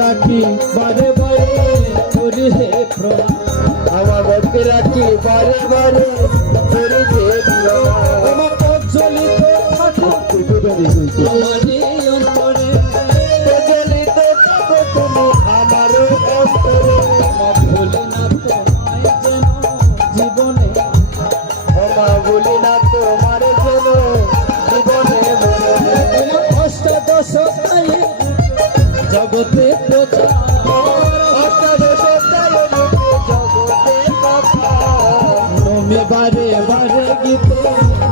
রাখি বারে বারে করি হে প্রণাম, আমার ভক্তি রাখি বারে বারে করি হে প্রণাম। আমার প্রজ্বলিত থাকো আমারই অন্তরে, প্রজ্বলিত থাকো তুমি আমারও অন্তরে। ভুলি না তোমায় যেন জীবনে, ক্ষমা ভুলি না তোমার যেন জীবনে মরণে। তোমার অষ্টাদশায় জগতে প্রচার, নমে বারে বারে গীতে,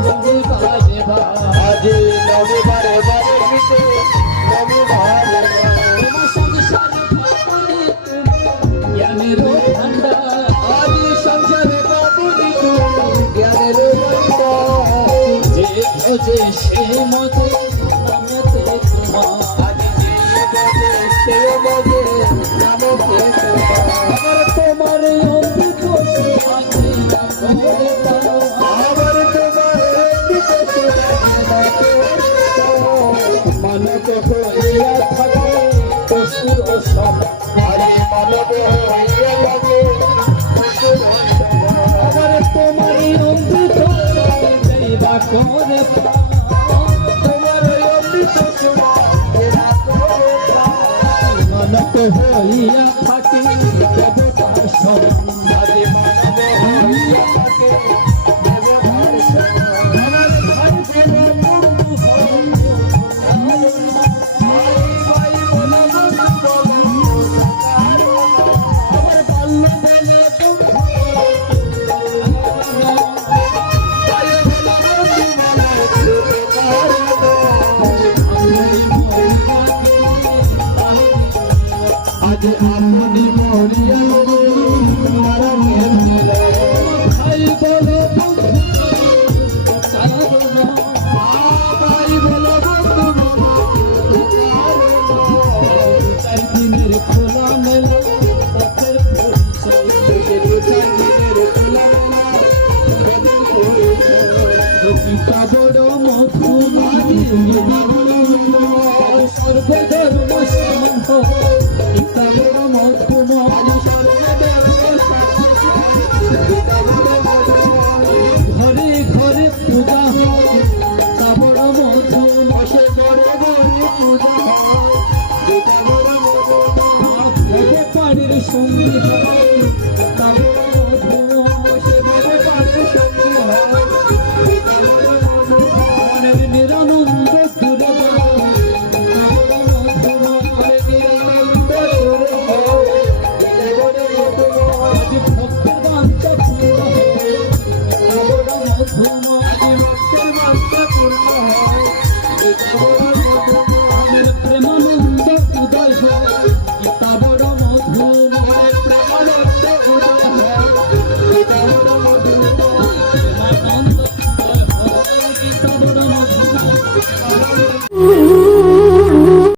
নমে বারে আজি নমে বারে বারে গীতে, নমে বারে তোমার সংসারে ভাবনি তুমি জ্ঞানের ভান্ডার, আজি সংসারে বাবুনি তুমি জ্ঞানের ভান্ডার। যে খোঁজে সে মজে নামেতে তোমার, আবার তোমার অমৃত সুবাসে করে দাও, মানব হইয়া থাকে পশুর সম, আবার তোমার অমৃত যাইবা করে মানব হইয়া থাকি দেবতার সম, আজ আপনি মরিয়া ভাই বলো চার দিনের খোলা মেলে পথের পরিচয়, গীতা বড় মধুমারি সর্বধর্ম সম্বন্ধ, গীতা বড় মধুমারি ঘরে ঘরে পূজা হয়, তা বড় মধু বসে ঘরে ঘরে পূজা হয়, ভোগে পাড়ির সঙ্গী হয়, তা বড় মধু বসে ঘরে পাড়ির সঙ্গী হয়, মনের নিরানন্দ দূরে যায়, তা বড় মধু আজ ভক্তের বাঞ্ছা পূর্ণ হয়, তা বড় মধু ভক্তের বাঞ্ছা পূর্ণ হয়।